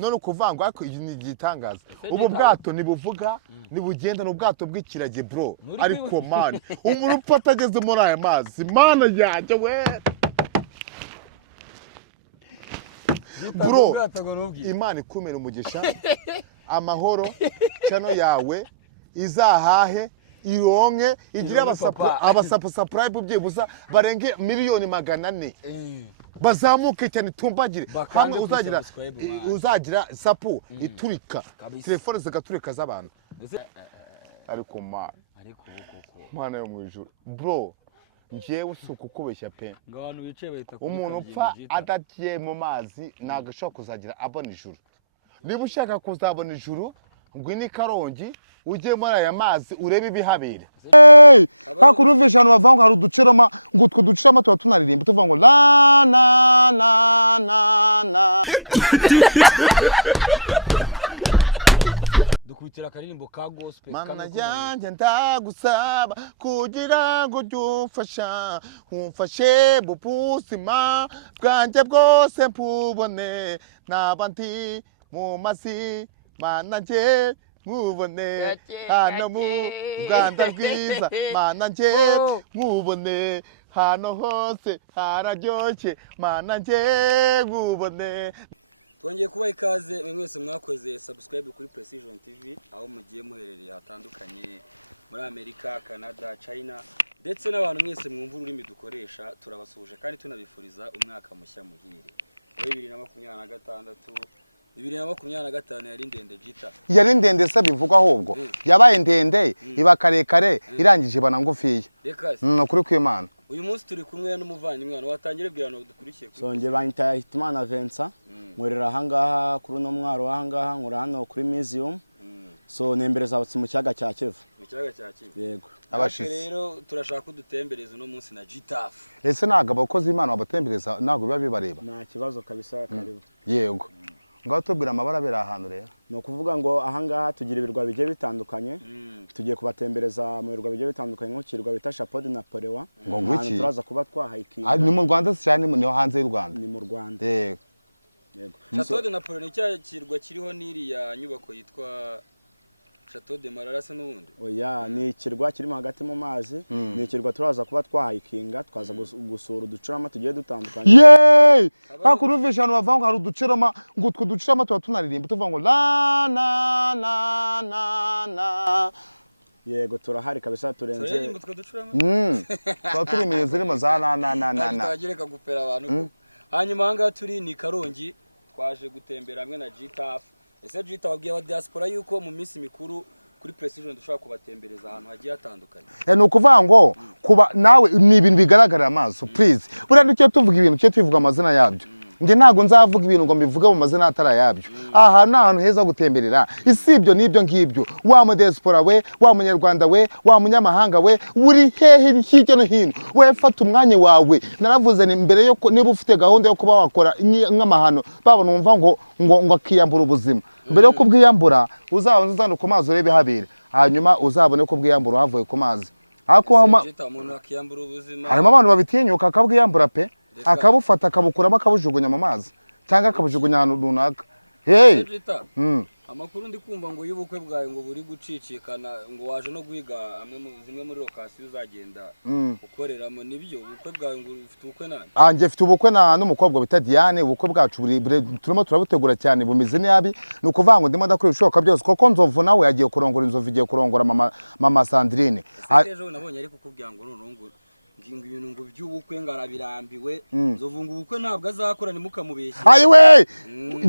none ukuvanga ariko ni igitangaza ubu bwato nibuvuga nibugenda n'ubwato bw'ikirage bro ariko man umuntu atageze muri aya mazi mana yaje we gitanga ubwato ngo nubwire Imana ikumera umugisha amahoro cyano yawe izahahe ironke papa abasubscribe byibuza barenge miliyoni 400 bazamuke cyane tumbagire bakande kuri subscribe man uzagira sapu iturika kabisa telefone zigaturika z'abantu ariko koko mwana yo mwijuru bro ngiyewe ukukubeshya pe ngabantu bicaye bahita kuri kabyindi jita atagiye mu mazi nagashaka kuzagira abona ijuru niba ushaka kuzabona ijuru ngwini Karongi uje muri aya mazi urebe ibihabere hakuruvesha abantu bavanga hari uducerama ngo utwo ducerama tuba tunaririmba tuvuga ngo la na na na na dukubitira akaririmbo ka gospel kamwe k'umuntu ndagusaba kugira ngo jyufasha umfashe mu buzima bwanjye bwose mpubone n'abandi mu mazi mananje mubone gake mubone hano hose hararyoshye mananje mubone. Twongeye kubaha ikaze mwese mwakoze subscribe kuri Precision TV aho mugiye muherereye hatandukanye muri Amerika, Canada, China ndetse n'abantu mwese mwumva ururimi dukoresha turabasuje kandi tunabifuriza umwaka mushya muhire. 2025 yari ndende jita. Yari ndende se bivugwa ahubwo. Yabaye ndende iba karekare irangije bana ngufiye. Kuri kw'Imana. Uyu munsi turi kumwe n'umuvandimwe watangire bwirano dukurikiye kuri. Songe banyita Hitimana Vincent. Mwerera ahangaha kuri no mwaro ahangaha nkora hano kuri museum. So nembereza abatsi mu cyaga cya Kivu. Mu cyaga cya Kivu. Yego. Abashitsi rero turashaka kudutembereza no munsi na Gitaf. Ese naga abakozi Imana babatembereza nago biba bibareba. Nta kibazo kabisa karibu. Yego. Ngaho tubwira amabara bera ahantu rero. No kuvuga ngo ahangaha tugira ibirwa bigiye bitandukanye. Tugiye kubatembereza mu birwa bigiye bitandukanye nko kirwa bita Chapeau de Napoleon. Ngo ngwiki. Turaza kuba twahiking. Ni mu Rwanda cyane ni hanze y'u Rwanda. Ni mu Rwanda. Yego. Yego. Chapeau de Napoleon ni cya kirwa kiriho niri ya nyubako yitwa Chateau de Mararase n'ubundi. Oya ni ikirwa kirimo hagati mu mazi. Ni ikirwa turaza kuba twahikinga twaza gusura uducurama tugiye dutandukanye. Yey! Hakuruvesha abantu bavanga hari uducurama ngo utwo ducurama tuba tunaririmba tuvuga ngo la na na na na. Yego turahari kabisa turenze. Turirimba utwo ducurama. Tuba turimiye zirimo za na na na na. Tutagereka gupera abantu. Hanyuma hanga turi ni Karongi twaje gutembera hamwe na Gitaf. Ese Gita wabwiye aba diaspora yuko mu minsi mikuru kuri Precision dushaka kubatembereza ahantu hagiye hatandukanye. No kuvuga ngo kuba nawe ni ibintu bigaragarira amaso please. Buriya nicyo tuvuga ibintu cyo tuvuga amazina yabyo. Nge ntago nzavuga ibintu ngo mbivuge mu mazina atara yabyo. Aha ni ahantu heza gutemberera. Isibyo nibyo ngibyo. Wa mu diaspora we, wa munyarwanda we, wa munyamahanga we, uri hehe hirya no hino. We fata umwanya wawe. Naravuze ni mbere yo niba ufite gahunda yo kuba wakora nk'amahano babona umva ngo akiyambura ubuzima. Mbere yo kubwiyambura uzabanza uzana ku mazi urebe habere. Hanyuma uzabone ko bwiyambura havuye ku mazi. Ako umuntu akiyambura ubuzima. Harimo abantu babitinyuka akabwiyambura pe. Akabufata akabukuramo akabujugunya mu mazi cyangwa akabujugunya ahantu runaka. Hey. Amakuru ndi kumva ngo y'ubukwe bwawe ngo buri gucicikana ngo waje no guhiga zimwe muri location uzagenda ukoreramo nibyo ubukwe bwawe ngo ufite ubukwe nande? Nje mfite ubukwe n'umukobwa bita Diane. Ubukwe bwacu turimo turabutegura cyane bumeze nabi. Nukuvuga ngo ndimo ndakora ibishoboka byose koko Nzovu nawe yagiye kurongora Inzovu igiye kurongora mama Sandrine. Ejo nabonye ariko kubwira ngo nonongo ibintu ngo by'ubukwe ngarabirambiwe Nzovunga ubukwe ntabwo azakora nimukamubeshya. Ayiwe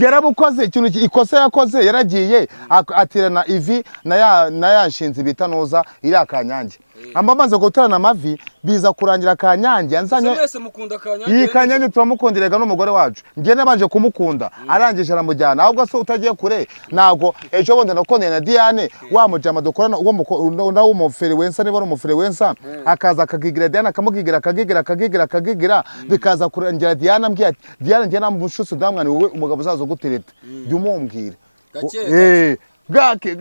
yarabukoze ikintu ikosa yakoze yaragiye atirana ivi na yanshinze bita noza iri akanyange. Amabanze gutarana amavi biza kurangira akanyange anzanye. Mwese mukunda akanyange. Iyi kanyange turamukundirega n'umugore wacu. Ngiye nabanje kumukunda arangije aramujyana ahubwo so utagiye kure nago ejo bonde nakondeye na Diane wa mujama dukorana uwo umufere wensa niba ari umufere wensa akaza akagigira Diane akagigira bikaza kurangira Diane ambwiye ati Diane ngiye namushutse damwana wowe umugabo uzazo gutereta jya umumbwira. Gake.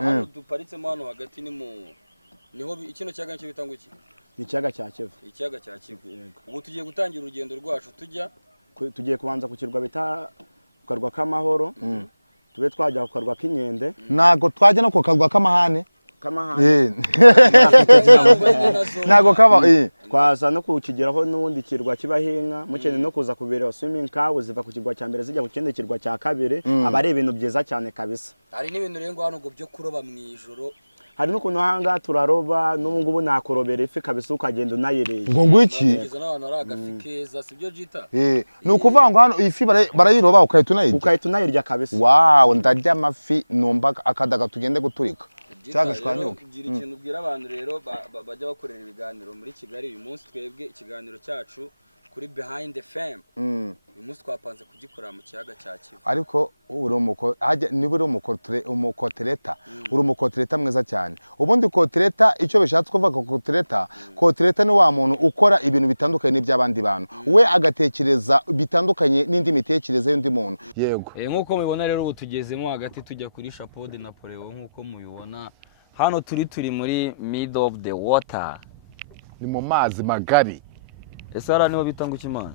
Aho duparitsemo hano hagati niho ikino cyaga cyo bitanga iki? Ni cyaga cya Kivu. Icyaga cya Kivu. Ubu tugiye gutangira urugendo rwacu tujya tugiye kubanza ku kirwa bita Karwa k'Amahoro tube twajya ku Karwa k'Inkende ntago twajya no ku Karwa k'Amahane ntago kaba twaza no kukigeraho n'ubundi kirwa kibahinga mukene no kuza kubera swimming cow ziva ku kirwa cya mbere zijya ku kindi kirwa cya kabiri aba ari ibintu byiza cyane kabisa. Hari n'ibintu rero ngo hano ngo byo kuroba mu ijoro, hari n'ukuntu hanga turaroba n'ubu ngubu nakorobera ifi kabisa ukagenda unayereye ngo ngwiki n'abantu ari agafi keza sibyo Jita. ni ukuvuga ngo hano ifi barayiroba ukahita unayirya kabisa. Wow, ndarya amafi numva akadaga tugende guturika cyagashwanyuka. Gira ikintu ubwira abantu rero bajya bakorera ibiganiro muri Kigali. Uyu munsi twebwe ikiganiro cyacu kuri Behind the Fame uyu munsi twapanze kugikorera mu kiyaga cya Kivu, ariko niba uri umukotereta uri umukotereta mwiza cyane. Ubundi kotereta icyo bishatse kuvuga kotereta ni wa muntu ukora ibintu bitandukanye n'iby'abandi bantu, we agatekereza bitandukanye n'indi mitekerereze y'undi muntu. Nk'uko mubibona rero ubu tugezemo hagati tujya kuri Chapeau de Napoleon. Nk'uko mubibona hano turi muri mid of the water, ni mu mazi magari. Ese hara niho bita ngo Kimana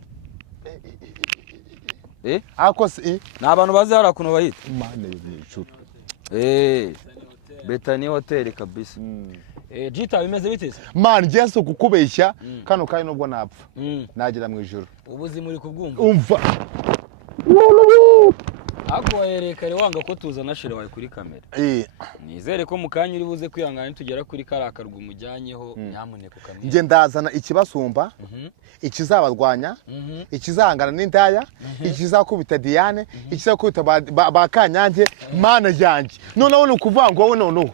ni abantu bazi hari akuntu bahita Betani Hotel kabisa. Jita bimeze biteze man ngiye so kukubeshya kano kayi nubwo napfa nagira mu ijuru ubuzima uri kubwumva ako wahereye kare wanga ko tuzana shire wawe kuri kamera. Nizere ko mukanya uri buze kwihangana tugera kuri karakarwa umujyanyeho nyamuneka ukamwereka. Nge ndazana ikibasumba ikizabarwanya ikizangana n'indaya ikizakubita Diane ikizakubita ba Kanyange mana yanjye noneho nukuvuga ngo wowe noneho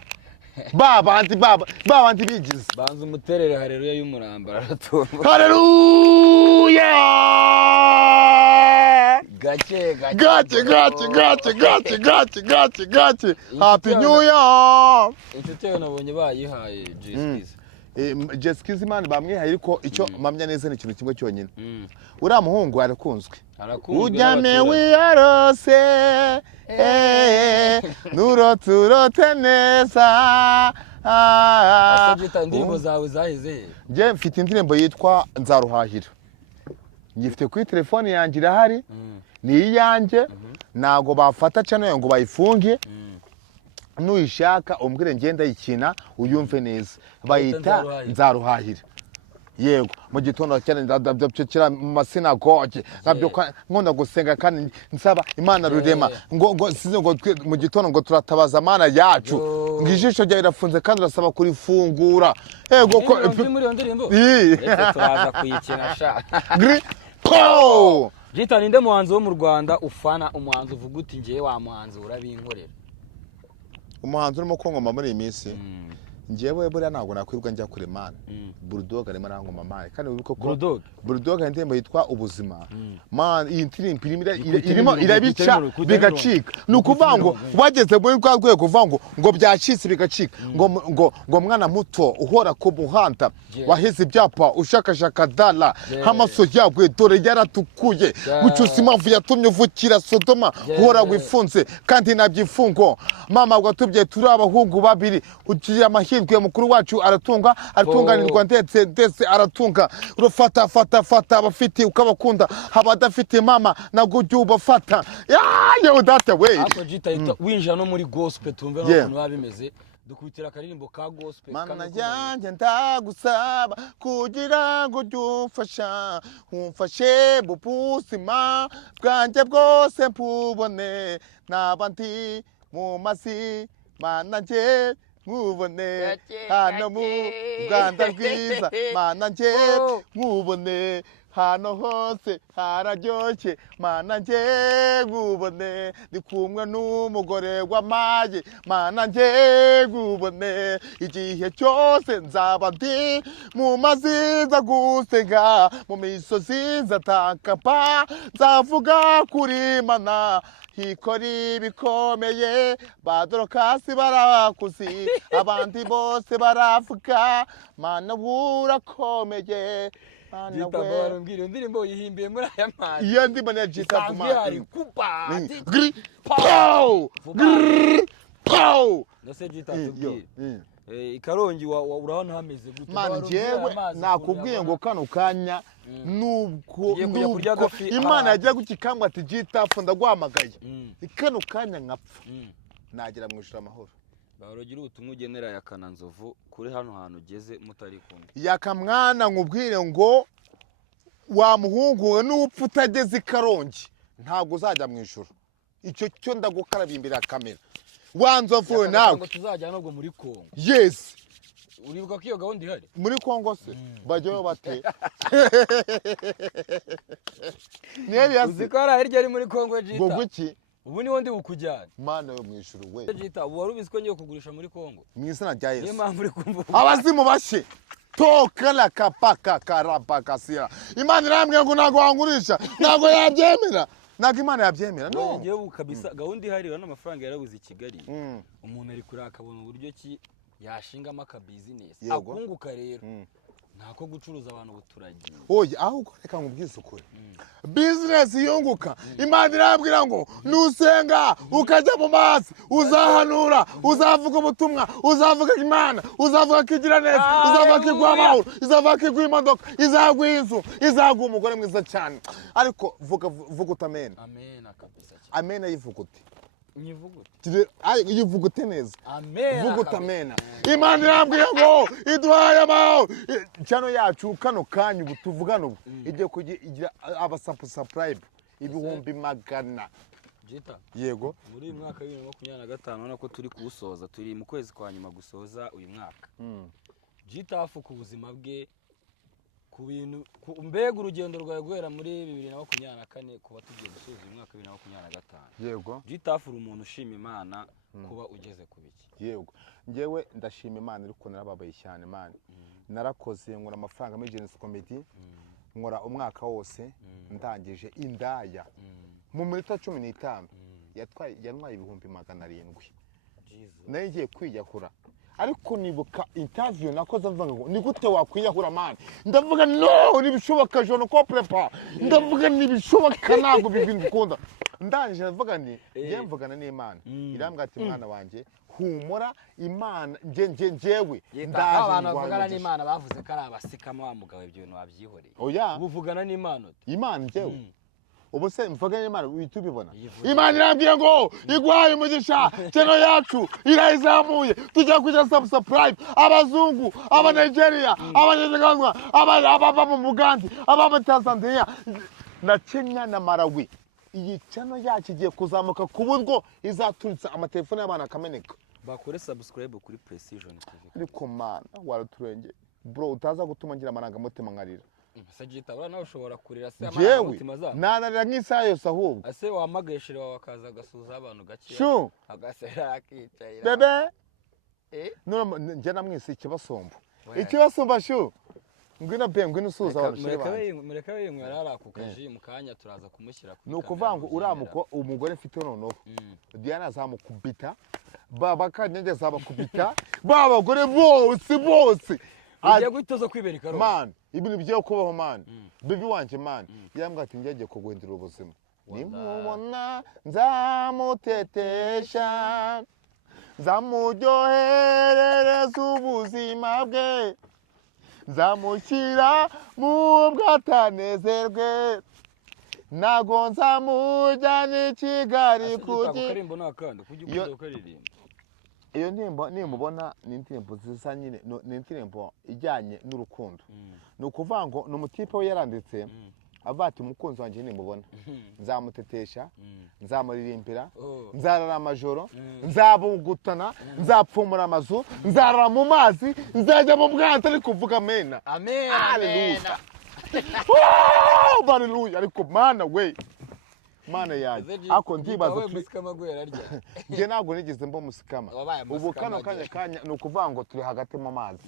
babandi bigize banza umuterere haleluya y'umuramba aratumba haleluya gake boro inshuti yawe nabonye bayihaye J-Squeeze. J-Squeeze man bamwihaye ariko icyo mpamya neza ni ikintu kimwe cyonyine uriya muhungu arakunzwe n'abaturage. Turote neza ase Jita indirimbo zawe zaheze he? Nje mfite indirimbo yitwa Nzaruhahira, ngifite kuri telefone yanjye irahari ni iyanjye ntago bafata channel ngo bayifunge nuyishaka umbwire ngenda yikina uyumve neza bayita Nzaruhahira. Yego mu gitondo cyane ndabyakira mu masinagogi nkunda gusenga kandi nsaba Imana rurema ngo size ngo mu gitondo ngo turatabaza Mana yacu ijisho rya irafunze kandi urasaba kurifungura. Ni mirongo iri muri iyo ndirimbo uretse turaza kuyikina sha. Jita ninde muhanzi wo mu Rwanda ufana umuhanzi uvuga uti ngiye wa muhanzi urabinkorera? Umuhanzi urimo kongoma muri iyi minsi ngewe buriya ntabwo nakwibwa njya kure man. Bulldog arimo arangoma mare kandi uko Bulldog indirimbo yitwa Ubuzima man iyi ndirimbo ikubitemo imirongo wageze muri kwa rwego uvuga ngo byacitse bigacika ngo mwana muto uhora ku muhanda waheze ibyapa ushakashaka dala amaso yawe dore yaratukuye ucyo simavu yatumye uvukira Sodoma uhora wifunze kandi nabyifungo mama gatubye turi abahungu babiri uciye amahirwe mukuru wacu aratunga ndetse aratunga urafata abafite ukabakunda abadafite mama nabwo ujye ubafata yewe data we. Ako Jita winjira no muri gospel tumve no kuntu babimeze dukubitira akaririmbo ka gospel kamwe k'umuntu ndagusaba kugira ngo ujyumfasha umfashe mu buzima bwanjye bwose mpubone n'abandi mu masi mana nje mubone gake mana nje mubone hano hose hararyoshye mana nje mubone ndi kumwe n'umugore w'amaye mana nje mubone igihe cyose nzaba ndi mu maziza gusenga mu misozi zatakapa nzavuga kuri Mana hikori bikomeye badorokasi barakuzi abandi bose baravuga Mana urakomeye. Jita barumbwira indirimbo yihimbiye muri aya mazi isanzwe ihari kupa vuba ndose Jita tubwire ikarongi urabona hameze gute barumbira aya mazi kuntu yabona kano kanya nubwo tugiye kujya kurya agafi Imana yagiye gukikangwa ati jitafu ndaguhamagaye kano kanya nkapfa nagira mwishura amahoro barogira ubutumwa ugenera ya Kananzovu kuri hano hantu ugeze mutari kumwe yakamwana nkubwire ngo wa muhungu we n'upfa utageze ikarongi ntabwo uzajya mwishura icyo cyo ndagukaraba imbere ya kamera wanzovu nawe yakanashaka ngo tuzajya nubwo muri Kongo yes uribuka ko iyo gahunda ihari muri Kongo se bajyaho bate uzi ko hari hirya ari muri Kongo jita ubu niho ndi bukujyana mana yo mwishuru we jita ubu wari ubizi ko ngiye kugurisha muri Kongo mwisana rya niyo mpamvu uri kumvuga abazimu bashe tokala kapaka karapakasia Imana irambwira ngo nago wangurisha nago yabyemera nago Imana yabyemera wowe ngiye kabisa gahunda ihari rano amafaranga yarabuze i Kigali umuntu ari kuri akabona uburyo ki yashingamo aka business akunguka rero ntako gucuruza abantu buturagiye oye aho reka nkubwize ukuri business yunguka Imana irambwira ngo nusenga ukajya mu mazi uzahanura uzavuga ubutumwa uzavuga Imana uzavuga kigira neza haleluya izavuga kiguha imodoka izaguha inzu izaguha umugore mwiza cyane ariko vuga utamena amena kabisa cyane amena yivuga uti nyivugute yivugute neza amena kabisa Imana irambwira ngo iduhaye amahoro chano yacu kano kanyu tuvugana ubu ibyo kugira subscribe ibihumbi magana jita yego muri uyu mwaka wa 2025 ubona ko turi kuwusoza turi mu kwezi kwa nyuma gusoza uyu mwaka jita afu ku buzima bwe ku bintu mbega urugendo rwawe guhera muri 2024 kuba tugiye gusoza uyu mwaka wa 2025 yego jita afu umuntu ushima Imana kuba ugeze ku biki yego ngewe ndashima Imana iri kuntu narababaye cyane Imana narakoze nkora amafaranga muri Genesis Committee nkora umwaka wose ndangije indaya mu minota 15 yantwaye ibihumbi 700 Jesus naye ngiye kwiyahura ariko nibuka interview nakoze mvuga ngo ni gute wakwiyahura man ndavuga no nibishoboka je no compare ndavuga nibishoboka ntabwo bibintu ukunda ndangije ndavuga ni yemvugana n'Imana ndambwa ati Imana wanje humura Imana njewe yitaka abantu bavugana n'Imana bavuze ko ari abasikama wa mugabo ibyo bintu wabyihoreye ubuvugana n'Imana uti Imana njewe ubu se mvugana n'Imana uhita ubibona Yivugisha. Imana irambwiye ngo igwaye umugisha channel yacu irayizamuye tujya kujya subscribe abazungu aba Nigeria abanyarwanda aba mu Mugandi aba mu Tanzania na Kenya na Malawi iyi channel yacu igiye kuzamuka ku buryo izaturitse amatelefone y'abana akameneka bakore subscribe kuri Precision TV kabisa kumana waraturenge bro utaza gutuma ngira amarangamutima nkarira Sajita bana ushobora kurira se amarangamutima zamu nanarira nk'isaha yose ahubwo ase wamageshera wawe akaza gasuza abantu gakiya agasera akicayira bebe no njye namwise ikibasumba ikibasumba shu ngwina be ngwina usuza mureka yinywera ara ku kaji mukanya turaza kumushyira kuri kamera n'ubyemera umugore mfite noneho Diana azamukubita baba kanyenge zabakubita baba gore bose ugiye guhitoza kwibereka ro man ibintu bigiye kubaho man bibi wanje man yambwa ati njye kuguhindura ubuzima wallahi nzamutetesha nzamuryoherereza ubuzima bwe nzamushyira mu bwatanezerwe nago nzamujyana i Kigali asijita ko karimbo nakandi kujya ukunda ukaririmba iyo ndirimbo nimubona ni indirimbo zisa nyine ni indirimbo ijyanye n'urukundo ni ukuvuga ngo ni umutipe we yaranditse avati umukunzi wanjye nimubona nzamutetesha nzamuririmbira nzarara amajoro nzabugutana nzapfumura amazu nzarara mu mazi nzajya mu bwato ari kuvuga amena amena haleluya ariko mana we mana yawe gitawe musikama gwera rya nge ntabwo nigeze mbo musikama wabaye musikama je ni ukuvuga ngo turi hagati mu mazi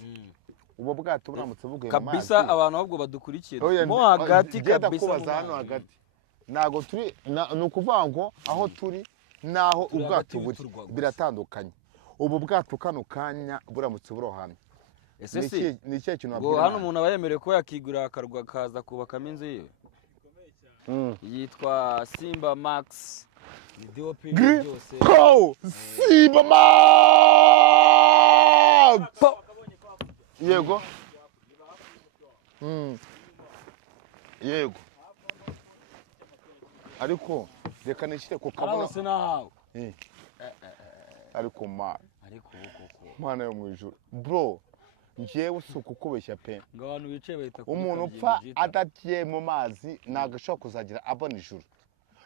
ubu bwato buramutse bugiye kabisa abantu ahubwo badukurikiye mo hagati kabisa mu mazi ntago turi ni ukuvuga ngo aho turi naho turi hagati y'uturwa gusa biratandukanye ubu bwato kano kanya buramutse burohamye ese si ngo hano umuntu aba yemerewe ko yakigura akarwa kaza kubakamo inzu ye yitwa Simba Max ni DOP byose Simba Max hakurya iba hafi y'umutwe wawe inyuma yego hafi aho ngaho uri kubona igiti cy'amapera kiri ariko reka nishyire ku hari hose nahawe ariko ubu koko mwana yo mu ijuru bro njyewe si ukukubeshya pe ngo abantu bicaye bahita kuri kabyindi jita adagiye mu mazi ntabwo ashobora kuzagira abona ijuru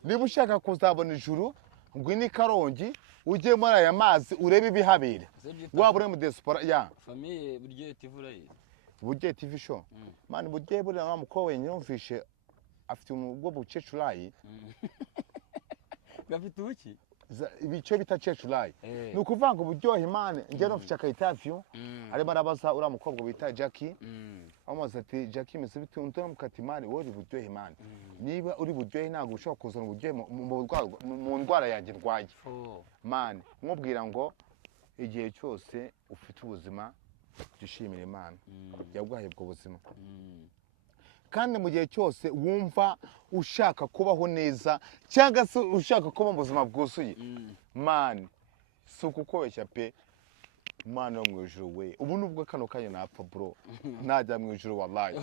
niba ushaka kuzabona ijuru ngwino i Karongi ujye muri aya mazi urebe ibihabera ese jita waba uri mu diaspora ya famiye buryo tivura yize buryo TV show mani buryo buri mama ko wenyumvishe afite umugabo bucecurayi gafite ubuki ibico bita cecurayi ukuvanga uburyohe mane ndeno kuchaka interview ari barabaza ura mukobwa bita Jackie amaze ati Jackie mese bitunto mukatimani wori buryohe mane niba uri buryohe ntago ushobora kuzana uburyohe mu ndwara yanjye ndwaye mane nkubwira ngo igihe cyose ufite ubuzima gishimira Imana yagwaye ubwo buzima kandi mu gihe cyose wumva ushaka kubaho neza cyangwa se ushaka kuba mu buzima bwuzuye mani si ukukubeshya pe mana mu ijuru we ubu nubwo kano kanya napfa bro najya mu ijuru wallahi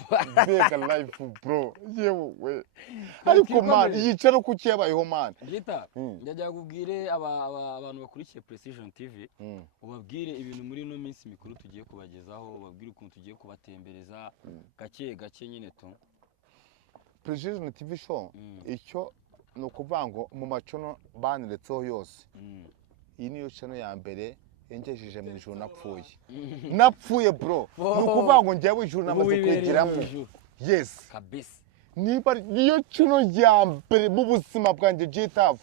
bro yewe twikomereze yicaro kuki yabayeho mani jita njya kubwire abantu bakurikiye Precision TV ubabwire ibintu muri no minsi mikuru tugiye kubagezaho ubabwire ukuntu tugiye kubatembereza gake gake nyine tu Precision TV show icyo no kuvango mu macono bandiretseho yose iyi niyo chano ya mbere yengejeje mu ijuru napfuye bro kuvango njyawe ijuru ubu wibereye mu ijuru yes kabisa niba iyo chano ya mbere mu buzima bwanjye jitavu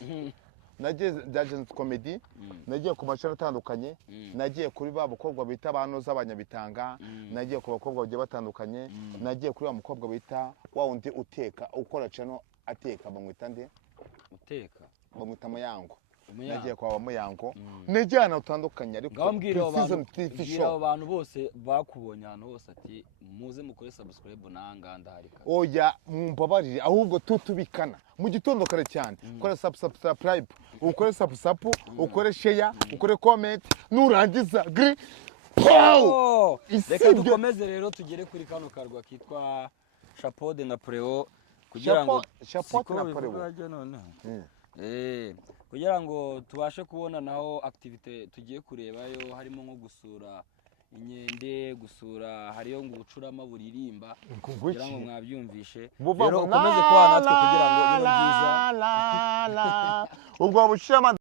nagiye ndaje comedy nagiye ku mashuri atandukanye nagiye kuri ba bakobwa bita banoza abanyabitanga nagiye ku bakobwa bagiye batandukanye nagiye kuri wa mukobwa bita wa undi uteka ukora chano ateka bamwita ndi uteka bamwita muyango umuyango kwa muyango najyana utandukanye ariko ngaho mbwira abo bantu bose bakubonye hano hose ati muze mukore subscribe nanga ndahari kazi oya mumbabarire ahubwo tutubikana mu gitondo kare cyane ukore subscribe ukore subscribe ukore share ukore comment nurangiza gri reka dukomeze rero tugere kuri kano karwa kitwa Chapeau de Napoleon kugira ngo siko bivuga hajya none kugira ngo tubashe kubona naho activite tugiye kurebayo harimo nko gusura inkende gusura hariyo ngo ubucurama buririmba kugira ngo mwabyumvishe rero ukomeze kuba natwe kugira ngo bino byiza ubwo bucurama